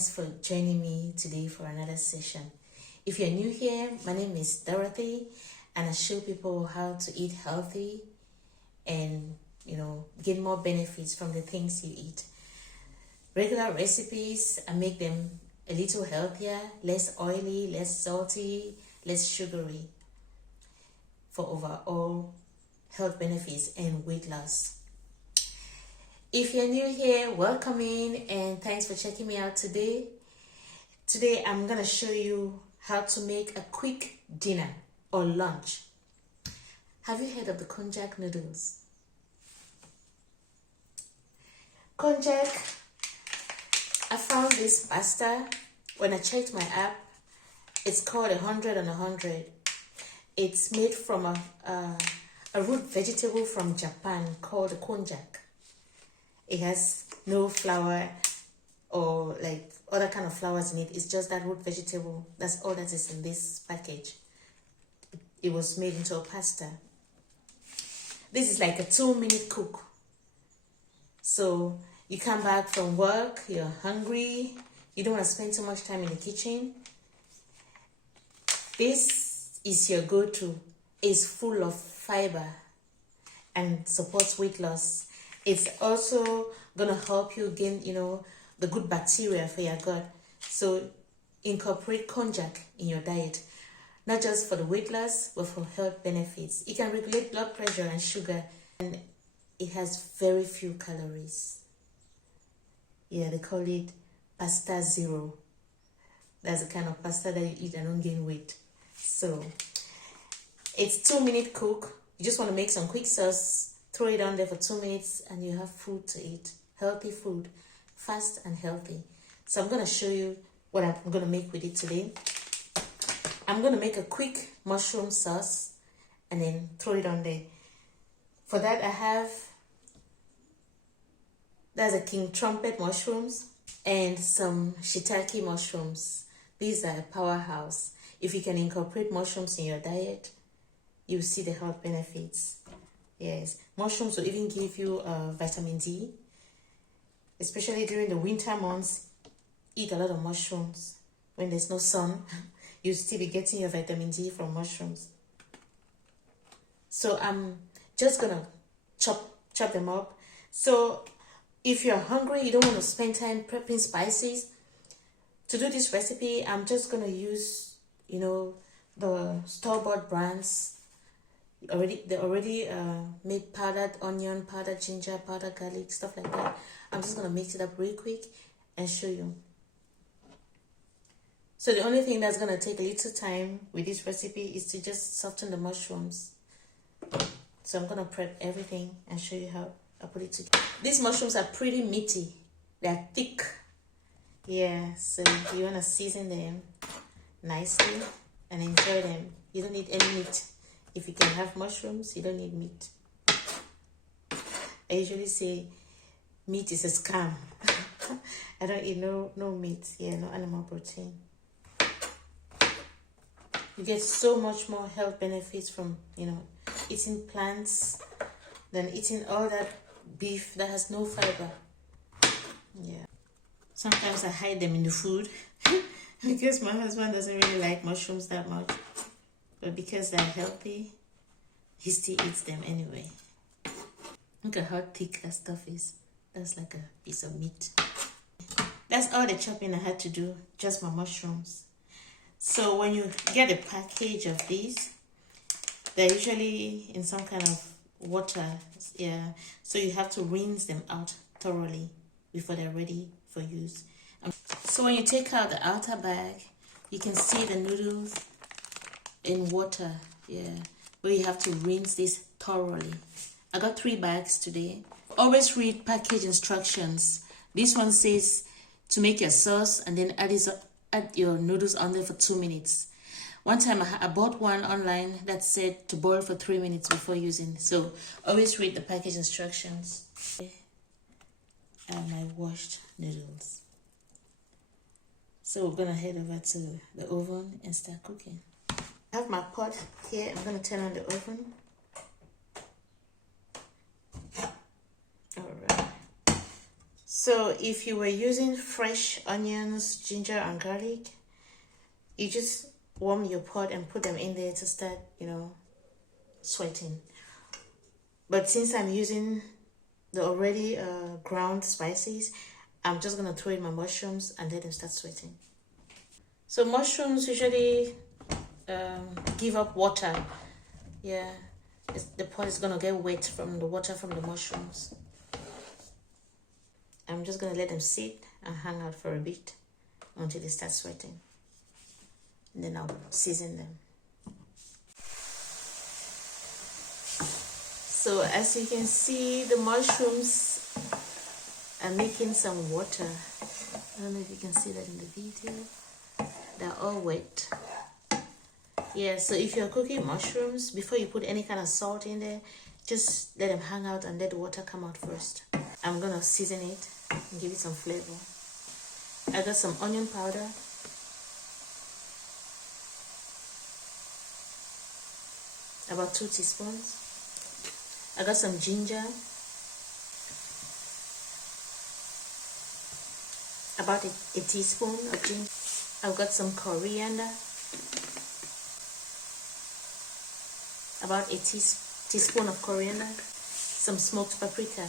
thanks for joining me today for another session. If you're new here, my name is Dorothy, and I show people how to eat healthy and get more benefits from the things you eat. Regular recipes, I make them a little healthier, less oily, less salty, less sugary, for overall health benefits and weight loss. If you're new here, welcome in and thanks for checking me out today. Today I'm going to show you how to make a quick dinner or lunch. Have you heard of the Konjac noodles? Konjac, I found this pasta when I checked my app. It's called 100 on 100. It's made from a root vegetable from Japan called konjac. It has no flour or like other kind of flours in it. It's just that root vegetable. That's all that is in this package. It was made into a pasta. This is like a 2-minute cook. So you come back from work, you're hungry, you don't want to spend too much time in the kitchen. This is your go-to. It's full of fiber and supports weight loss. It's also going to help you gain, the good bacteria for your gut. So incorporate konjac in your diet, not just for the weight loss, but for health benefits. It can regulate blood pressure and sugar, and it has very few calories. Yeah, they call it pasta zero. That's the kind of pasta that you eat and don't gain weight. So it's 2-minute cook. You just want to make some quick sauce, throw it on there for 2 minutes, and you have food to eat. Healthy food, fast and healthy. So I'm going to show you what I'm going to make with it today. I'm going to make a quick mushroom sauce and then throw it on there. For that, I have, that's a king trumpet mushrooms and some shiitake mushrooms. These are a powerhouse. If you can incorporate mushrooms in your diet, you see the health benefits. Yes, mushrooms will even give you vitamin D, especially during the winter months. Eat a lot of mushrooms. When there's no sun, you'll still be getting your vitamin D from mushrooms. So I'm just gonna chop them up. So if you're hungry, you don't want to spend time prepping spices. To do this recipe, I'm just gonna use, the store-bought brands. They already made powdered onion, powdered ginger, powdered garlic, stuff like that. I'm just gonna mix it up real quick and show you. So the only thing that's gonna take a little time with this recipe is to just soften the mushrooms. So I'm gonna prep everything and show you how I put it together. These mushrooms are pretty meaty. They're thick. Yeah, so you wanna season them nicely and enjoy them. You don't need any meat. If you can have mushrooms, you don't need meat. I usually say meat is a scam. I don't eat no meat. Yeah, no animal protein. You get so much more health benefits from, eating plants than eating all that beef that has no fiber. Yeah. Sometimes I hide them in the food because my husband doesn't really like mushrooms that much. But because they're healthy, he still eats them anyway. Look at how thick that stuff is. That's like a piece of meat. That's all the chopping I had to do, just my mushrooms. So when you get a package of these, they're usually in some kind of water. Yeah. So you have to rinse them out thoroughly before they're ready for use. So when you take out the outer bag, you can see the noodles in water, but you have to rinse this thoroughly. I got 3 bags today. Always read package instructions. This one says to make your sauce and then add your noodles on there for 2 minutes. One time I bought one online that said to boil for 3 minutes before using. So always read the package instructions. And my washed noodles. So we're gonna head over to the oven and start cooking. I have my pot here. I'm going to turn on the oven. Alright. So if you were using fresh onions, ginger, and garlic, you just warm your pot and put them in there to start, sweating. But since I'm using the already ground spices, I'm just gonna throw in my mushrooms and let them start sweating. So mushrooms usually give up water. Yeah, the pot is gonna get wet from the water from the mushrooms. I'm just gonna let them sit and hang out for a bit until they start sweating. And then I'll season them. So as you can see, the mushrooms are making some water. I don't know if you can see that in the video. They're all wet. Yeah, so if you're cooking mushrooms, before you put any kind of salt in there, just let them hang out and let the water come out first. I'm gonna season it and give it some flavor. I got some onion powder, about 2 teaspoons. I got some ginger, about a teaspoon of ginger. I've got some coriander, about a teaspoon of coriander, some smoked paprika,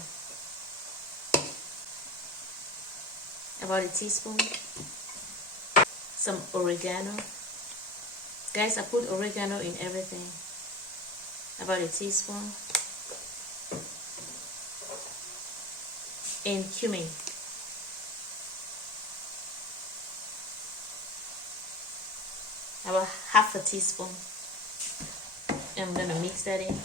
about a teaspoon, some oregano. Guys, I put oregano in everything. About a teaspoon. And cumin. About half a teaspoon. I'm gonna mix that in.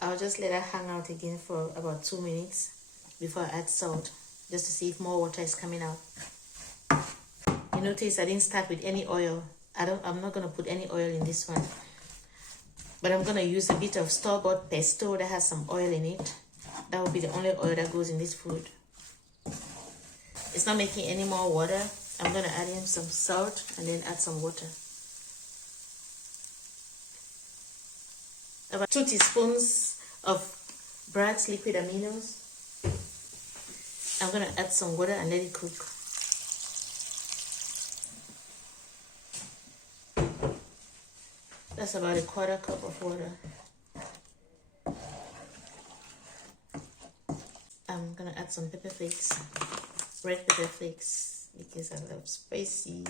I'll just let that hang out again for about 2 minutes before I add salt, just to see if more water is coming out. You notice I didn't start with any oil. I'm not gonna put any oil in this one, but I'm gonna use a bit of store-bought pesto that has some oil in it. That will be the only oil that goes in this food. It's not making any more water. I'm gonna add in some salt and then add some water. About 2 teaspoons of Brad's liquid aminos. I'm gonna add some water and let it cook. That's about a 1/4 cup of water. I'm gonna add some pepper flakes, red pepper flakes, because I love spicy.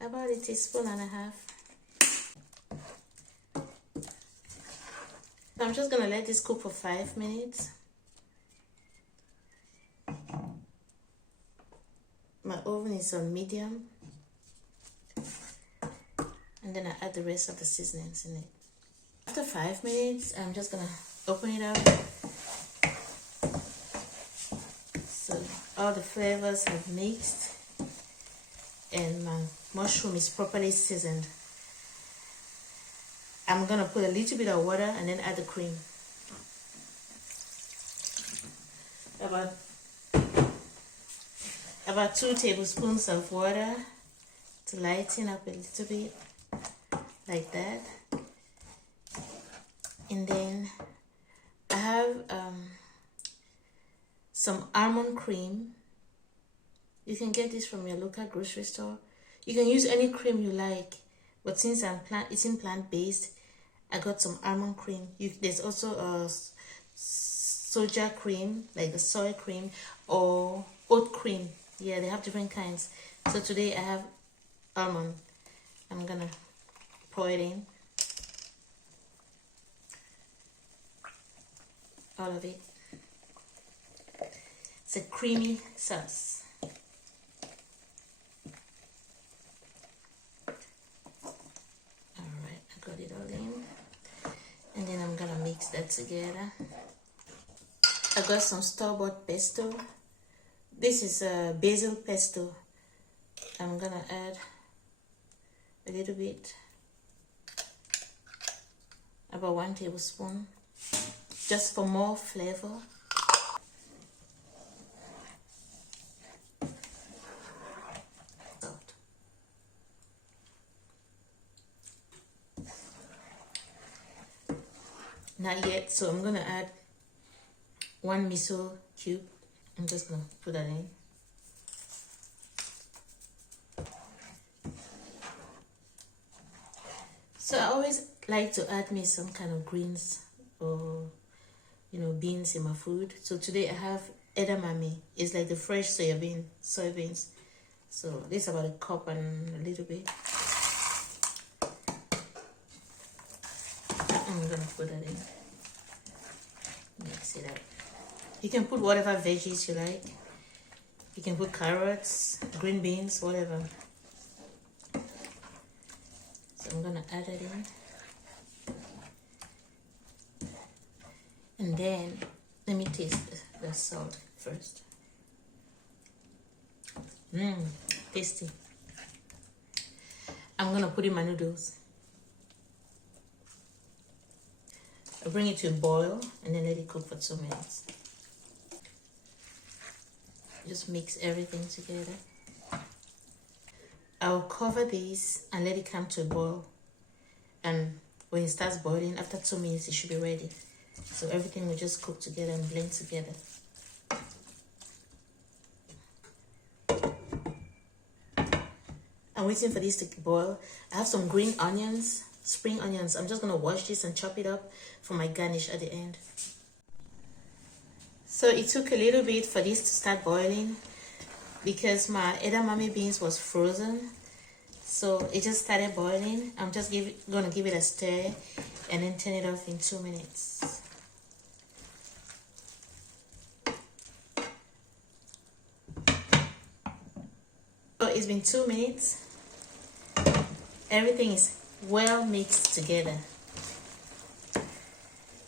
About a teaspoon and a half. I'm just gonna let this cook for 5 minutes. My oven is on medium. And then I add the rest of the seasonings in it. After 5 minutes, I'm just gonna open it up. So all the flavors have mixed and my mushroom is properly seasoned. I'm gonna put a little bit of water and then add the cream. About 2 tablespoons of water to lighten up a little bit, like that. And then I have some almond cream. You can get this from your local grocery store. You can use any cream you like, but since it's in plant-based, I got some almond cream. There's also a soja cream, like the soy cream, or oat cream. Yeah, they have different kinds. So today I have almond. I'm gonna pour it in. All of it. It's a creamy sauce. Alright, I got it all in. And then I'm gonna mix that together. I got some store-bought pesto. This is a basil pesto. I'm gonna add a little bit, about 1 tablespoon, just for more flavor. Salt. Not yet, so I'm gonna add 1 miso cube. I'm just gonna put that in. So I always like to add me some kind of greens or beans in my food. So today I have edamame. It's like the fresh soybeans. So this is about a cup and a little bit. I'm gonna put that in. Mix it up. You can put whatever veggies you like. You can put carrots, green beans, whatever. So I'm gonna add it in. And then let me taste the salt first. Tasty. I'm gonna put in my noodles. I'll bring it to a boil and then let it cook for 2 minutes. Just mix everything together. I'll cover this and let it come to a boil. And when it starts boiling, after 2 minutes, it should be ready. So everything will just cook together and blend together. I'm waiting for this to boil. I have some green onions, spring onions. I'm just gonna wash this and chop it up for my garnish at the end. So it took a little bit for this to start boiling because my edamame beans was frozen. So it just started boiling. I'm just gonna give it a stir and then turn it off in 2 minutes. So it's been 2 minutes. Everything is well mixed together.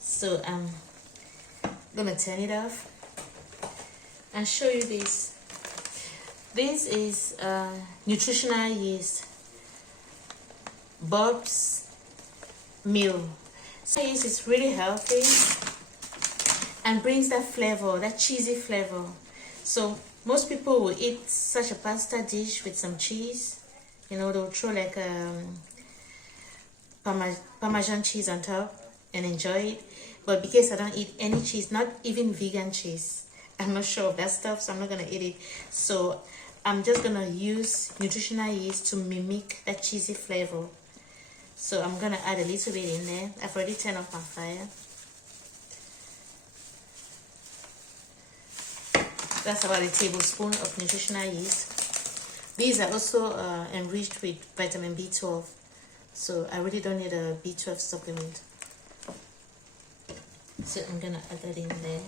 So I'm gonna turn it off and show you this. This is nutritional yeast, Bob's meal. So yeast is really healthy and brings that flavor, that cheesy flavor. So most people will eat such a pasta dish with some cheese. They'll throw like Parmesan cheese on top and enjoy it. But because I don't eat any cheese, not even vegan cheese, I'm not sure of that stuff, so I'm not gonna eat it. So I'm just gonna use nutritional yeast to mimic that cheesy flavor. So I'm gonna add a little bit in there. I've already turned off my fire. That's about a tablespoon of nutritional yeast. These are also enriched with vitamin B12. So I really don't need a B12 supplement. So I'm gonna add that in there.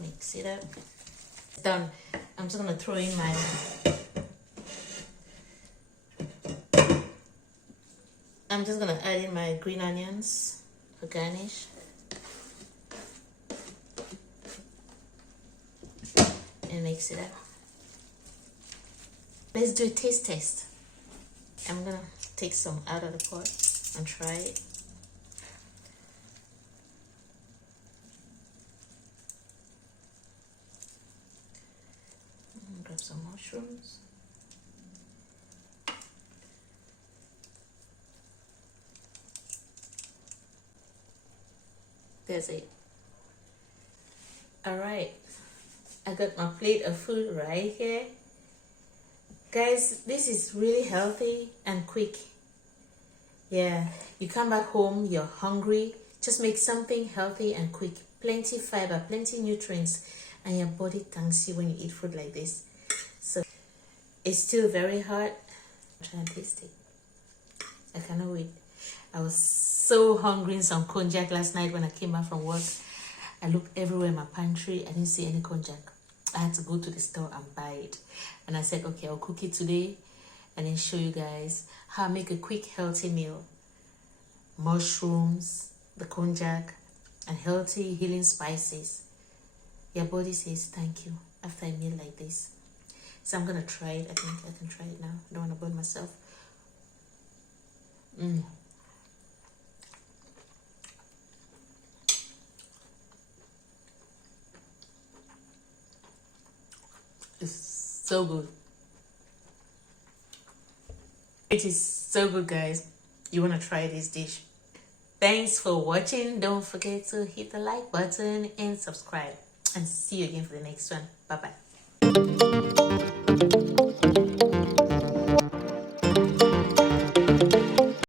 Mix it up. It's done. I'm just gonna throw in my add in my green onions for garnish. And mix it up. Let's do a taste test. I'm gonna take some out of the pot and try it. Grab some mushrooms. That's it. All right, I got my plate of food right here. Guys, this is really healthy and quick. Yeah, you come back home, you're hungry, just make something healthy and quick. Plenty fiber, plenty nutrients, and your body thanks you when you eat food like this. So it's still very hot. Try and taste it. I cannot wait. I was so hungry in some konjac last night when I came back from work. I looked everywhere in my pantry. I didn't see any konjac. I had to go to the store and buy it. And I said, okay, I'll cook it today and then show you guys how I make a quick, healthy meal. Mushrooms, the konjac, and healthy healing spices. Your body says thank you after a meal like this. So I'm going to try it. I think I can try it now. I don't want to burn myself. It's so good. It is so good, guys. You want to try this dish. Thanks for watching. Don't forget to hit the like button and subscribe. And see you again for the next one. Bye bye.